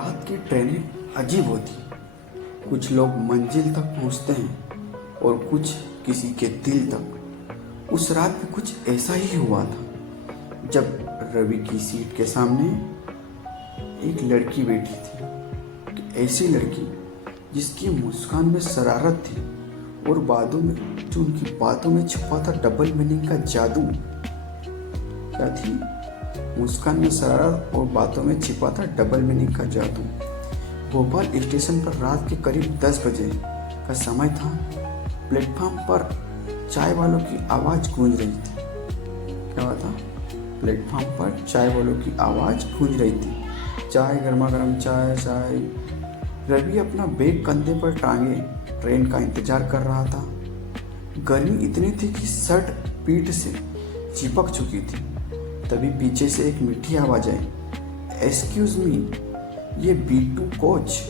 रात की ट्रेनें अजीब होती हैं। कुछ लोग मंजिल तक पहुंचते हैं और कुछ किसी के दिल तक। उस रात भी कुछ ऐसा ही हुआ था जब रवि की सीट के सामने एक लड़की बैठी थी। ऐसी लड़की जिसकी मुस्कान में शरारत थी और बातों में जो उनकी बातों में छुपा था डबल मीनिंग का जादू। क्या थी? मुस्कान में शरारत और बातों में छिपा था डबल मीनिंग का जादू। भोपाल स्टेशन पर रात के करीब 10 बजे का समय था। प्लेटफॉर्म पर चाय वालों की आवाज़ गूंज रही थी। क्या हुआ था? प्लेटफॉर्म पर चाय वालों की आवाज़ गूंज रही थी। चाय, गर्मा गर्म चाय चाय। रवि अपना बैग कंधे पर टांगे ट्रेन का इंतजार कर रहा था। गर्मी इतनी थी कि शर्ट पीठ से चिपक चुकी थी। तभी पीछे से एक मीठी आवाज आई, एक्सक्यूज मी, ये B2 कोच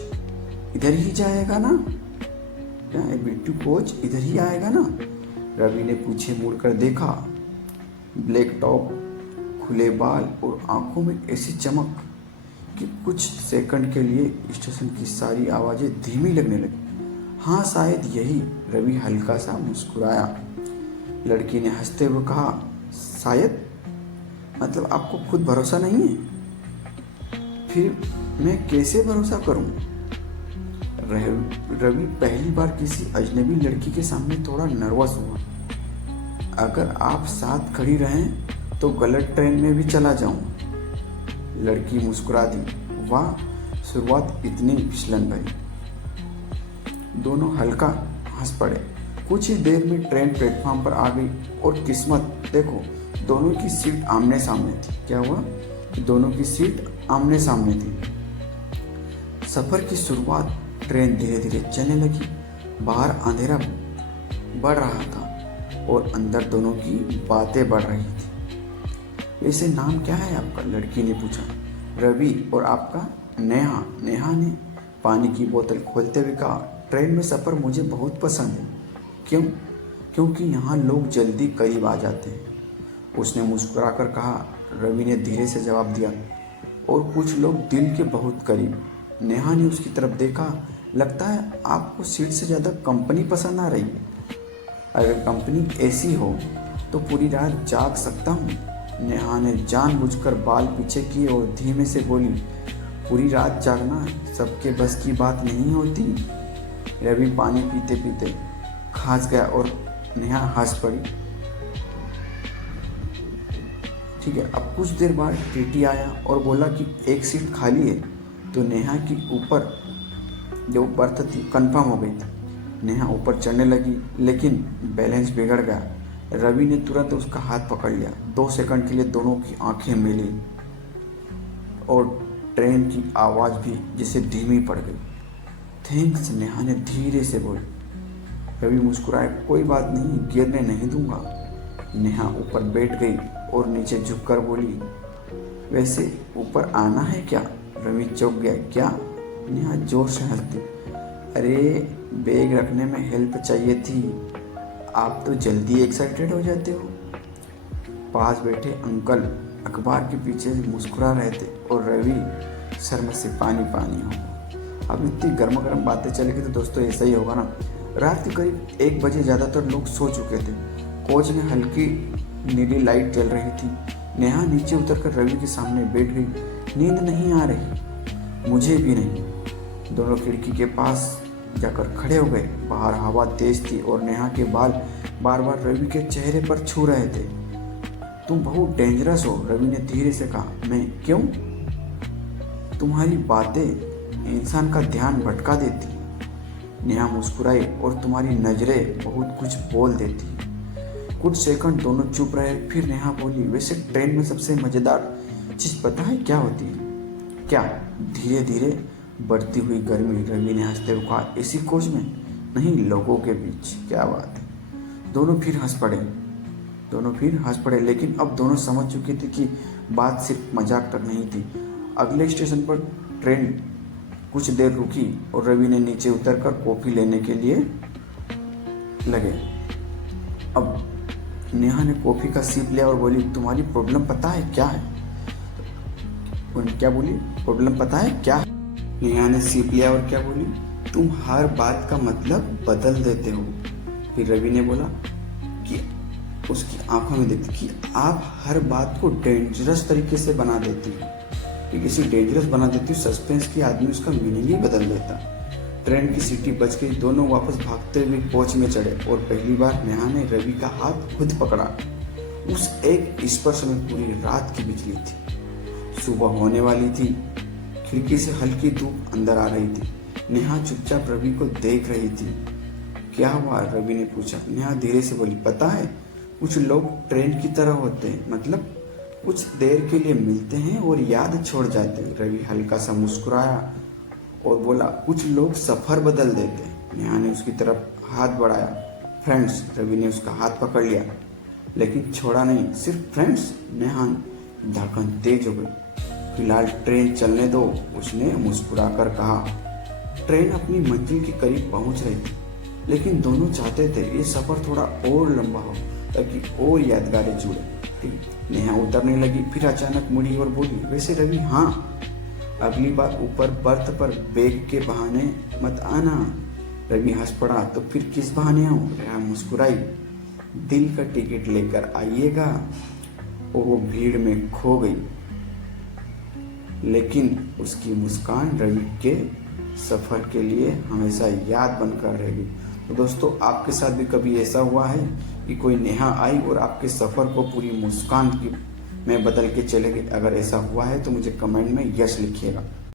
इधर ही जाएगा ना? क्या B2 कोच इधर ही आएगा ना? रवि ने पीछे मुड़कर देखा। ब्लैक टॉप, खुले बाल और आंखों में ऐसी चमक कि कुछ सेकंड के लिए स्टेशन की सारी आवाजें धीमी लगने लगी। हाँ, शायद यही। रवि हल्का सा मुस्कुराया। लड़की ने हंसते हुए कहा, शायद मतलब आपको खुद भरोसा नहीं है? फिर मैं कैसे भरोसा करूं? रवि पहली बार किसी अजनबी लड़की के सामने थोड़ा नर्वस हुआ। अगर आप साथ खड़ी रहें तो गलत ट्रेन में भी चला जाऊं। लड़की मुस्कुरा दी। वाह, शुरुआत इतनी फिसलन भरी। दोनों हल्का हंस पड़े। कुछ ही देर में ट्रेन प्लेटफॉर्म पर आ गई और किस्मत देखो, दोनों की सीट आमने सामने थी। क्या हुआ कि दोनों की सीट आमने सामने थी। सफर की शुरुआत, ट्रेन धीरे धीरे चलने लगी। बाहर अंधेरा बढ़ रहा था और अंदर दोनों की बातें बढ़ रही थी। वैसे नाम क्या है आपका? लड़की ने पूछा। रवि। और आपका? नेहा। नेहा ने पानी की बोतल खोलते हुए कहा, ट्रेन में सफ़र मुझे बहुत पसंद है। क्यों? क्योंकि यहाँ लोग जल्दी करीब आ जाते हैं, उसने मुस्कुराकर कहा। रवि ने धीरे से जवाब दिया, और कुछ लोग दिल के बहुत करीब। नेहा ने उसकी तरफ देखा। लगता है आपको सीट से ज़्यादा कंपनी पसंद आ रही है। अगर कंपनी ऐसी हो तो पूरी रात जाग सकता हूँ। नेहा ने जानबूझकर बाल पीछे किए और धीमे से बोली, पूरी रात जागना सबके बस की बात नहीं होती। रवि पानी पीते पीते खांस गया और नेहा हंस पड़ी। ठीक है। अब कुछ देर बाद टीटी आया और बोला कि एक सीट खाली है। तो नेहा की ऊपर जो बर्थ थी कंफर्म हो गई थी। नेहा ऊपर चढ़ने लगी लेकिन बैलेंस बिगड़ गया। रवि ने तुरंत उसका हाथ पकड़ लिया। 2 सेकंड के लिए दोनों की आंखें मिली और ट्रेन की आवाज़ भी जैसे धीमी पड़ गई। थैंक्स, नेहा ने धीरे से बोली। रवि मुस्कुराए। कोई बात नहीं, गिरने नहीं दूंगा। नेहा ऊपर बैठ गई और नीचे झुककर बोली, वैसे ऊपर आना है क्या? रवि चौंक गया। क्या? नेहा जोर से हंस दी। अरे, बैग रखने में हेल्प चाहिए थी। आप तो जल्दी एक्साइटेड हो जाते हो। पास बैठे अंकल अखबार के पीछे मुस्कुरा रहे थे और रवि शर्म से पानी पानी हो गया। अब इतनी गर्मा गर्म बातें चलेगी तो दोस्तों ऐसा ही होगा ना। रात के करीब 1 बजे ज़्यादातर लोग सो चुके थे। कोच में हल्की नीली लाइट जल रही थी। नेहा नीचे उतरकर रवि के सामने बैठ गई। नींद नहीं आ रही। मुझे भी नहीं। दोनों खिड़की के पास जाकर खड़े हो गए। बाहर हवा तेज थी और नेहा के बाल बार बार रवि के चेहरे पर छू रहे थे। तुम बहुत डेंजरस हो, रवि ने धीरे से कहा। मैं? क्यों? तुम्हारी बातें इंसान का ध्यान भटका देती। नेहा मुस्कुराई। और तुम्हारी नजरें बहुत कुछ बोल देती। कुछ सेकंड दोनों चुप रहे। फिर नेहा बोली, वैसे ट्रेन में सबसे मज़ेदार चीज़ पता है क्या होती है? क्या? धीरे धीरे बढ़ती हुई गर्मी। रवि ने हंसते हुए कहा, इसी कोच में नहीं, लोगों के बीच। क्या बात है। दोनों फिर हंस पड़े लेकिन अब दोनों समझ चुके थे कि बात सिर्फ मजाक तक नहीं थी। अगले स्टेशन पर ट्रेन कुछ देर रुकी और रवि ने नीचे उतरकर कॉफ़ी लेने के लिए लगे। अब नेहा ने कॉफ़ी का सिप लिया और बोली, तुम्हारी प्रॉब्लम पता है क्या है? उन्होंने क्या बोली? प्रॉब्लम पता है क्या है? नेहा ने सीप लिया और क्या बोली, तुम हर बात का मतलब बदल देते हो। फिर रवि ने बोला कि उसकी आंखों में देखती कि आप हर बात को डेंजरस तरीके से बना देती हो। कि किसी डेंजरस बना देती हो सस्पेंस की, आदमी उसका मीनिंग ही बदल देता। ट्रेन की सीटी बज गई, दोनों वापस भागते हुए कोच में चढ़े और पहली बार नेहा ने रवि का हाथ खुद पकड़ा। उस एक स्पर्श में पूरी रात की बिजली थी। सुबह होने वाली थी, खिड़की से हल्की धूप अंदर आ रही थी। नेहा चुपचाप रवि को देख रही थी। क्या हुआ, रवि ने पूछा। नेहा धीरे से बोली, पता है कुछ लोग ट्रेन की तरह होते हैं, मतलब कुछ देर के लिए मिलते हैं और याद छोड़ जाते हैं। रवि हल्का सा मुस्कुराया और बोला, कुछ लोग सफर बदल देते हैं। नेहा ने उसकी तरफ हाथ बढ़ाया। फ्रेंड्स, रवि ने उसका हाथ पकड़ लिया लेकिन छोड़ा नहीं। सिर्फ फ्रेंड्स? नेहा धड़कन तेज हो गई। फिलहाल ट्रेन चलने दो, उसने मुस्कुराकर कहा। ट्रेन अपनी मंजिल के करीब पहुंच रही थी लेकिन दोनों चाहते थे ये सफर थोड़ा और लंबा हो ताकि और यादगारें जुड़े। नेहा उतरने लगी, फिर अचानक मुड़ी और बोली, वैसे रवि, हाँ, अगली बार ऊपर बर्थ पर बैग के बहाने मत आना। रवि हंस पड़ा, तो फिर किस बहाने आऊं? नेहा मुस्कुराई, दिल का टिकट लेकर आइएगा। और वो भीड़ में खो गई लेकिन उसकी मुस्कान रवि के सफर के लिए हमेशा याद बनकर रहेगी। तो दोस्तों, आपके साथ भी कभी ऐसा हुआ है कि कोई नेहा आई और आपके सफर को पूरी मुस्कान की में बदल के चले गई? अगर ऐसा हुआ है तो मुझे कमेंट में यस लिखिएगा।